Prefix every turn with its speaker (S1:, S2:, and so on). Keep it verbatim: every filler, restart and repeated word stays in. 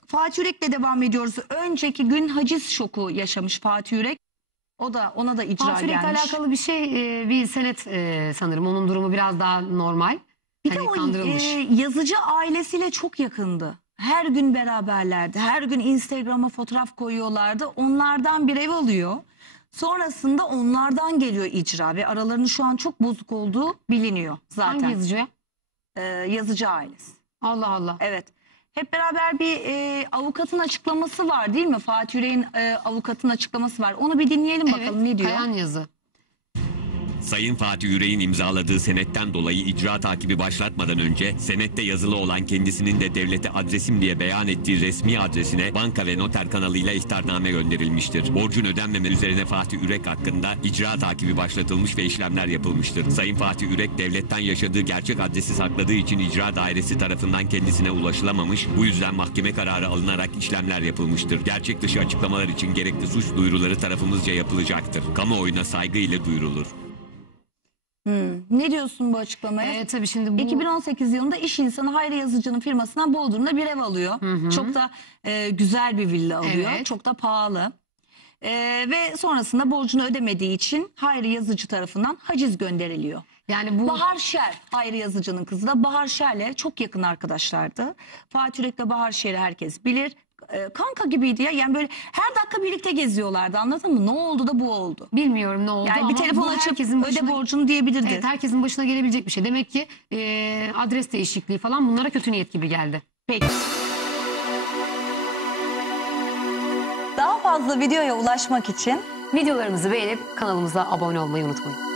S1: Fatih Yürek'le devam ediyoruz. Önceki gün haciz şoku yaşamış Fatih Yürek. O da ona da icra
S2: Fatih Yürek'le
S1: gelmiş.
S2: alakalı bir şey, bir senet sanırım. Onun durumu biraz daha normal.
S1: Bir
S2: hani
S1: de o
S2: kandırılmış.
S1: e, yazıcı ailesiyle çok yakındı. Her gün beraberlerdi. Her gün Instagram'a fotoğraf koyuyorlardı. Onlardan bir ev alıyor. Sonrasında onlardan geliyor icra ve aralarının şu an çok bozuk olduğu biliniyor zaten.
S2: Hangi yazıcı?
S1: Ee, yazıcı ailesi.
S2: Allah Allah.
S1: Evet. Hep beraber bir e, avukatın açıklaması var değil mi? Fatih Yürek'in e, avukatın açıklaması var. Onu bir dinleyelim
S2: Evet,
S1: bakalım ne diyor.
S2: Kayan yazı.
S3: Sayın Fatih Yürek'in imzaladığı senetten dolayı icra takibi başlatmadan önce senette yazılı olan kendisinin de devlete adresim diye beyan ettiği resmi adresine banka ve noter kanalıyla ihtarname gönderilmiştir. Borcun ödenmeme üzerine Fatih Yürek hakkında icra takibi başlatılmış ve işlemler yapılmıştır. Sayın Fatih Yürek devletten yaşadığı gerçek adresi sakladığı için icra dairesi tarafından kendisine ulaşılamamış, bu yüzden mahkeme kararı alınarak işlemler yapılmıştır. Gerçek dışı açıklamalar için gerekli suç duyuruları tarafımızca yapılacaktır. Kamuoyuna saygı ile duyurulur.
S1: Hmm. Ne diyorsun bu açıklamaya?
S2: Ee, tabii şimdi bu...
S1: iki bin on sekiz yılında iş insanı Hayri Yazıcı'nın firmasından Bodrum'da bir ev alıyor. Hı hı. Çok da e, güzel bir villa alıyor. Evet. Çok da pahalı. E, ve sonrasında borcunu ödemediği için Hayri Yazıcı tarafından haciz gönderiliyor. Yani bu Bahar Şer, Hayri Yazıcı'nın kızı da Bahar Şer'le çok yakın arkadaşlardı. Fatih Yürek'le Bahar Şer'i herkes bilir. Kanka gibiydi ya. Yani böyle her dakika birlikte geziyorlardı. Anladın mı? Ne oldu da bu oldu.
S2: Bilmiyorum ne oldu
S1: yani
S2: ama
S1: bir telefon açıp başına, öde borcunu diyebilirdi.
S2: Evet, herkesin başına gelebilecek bir şey. Demek ki e, adres değişikliği falan bunlara kötü niyet gibi geldi.
S1: Peki.
S4: Daha fazla videoya ulaşmak için
S2: videolarımızı beğenip kanalımıza abone olmayı unutmayın.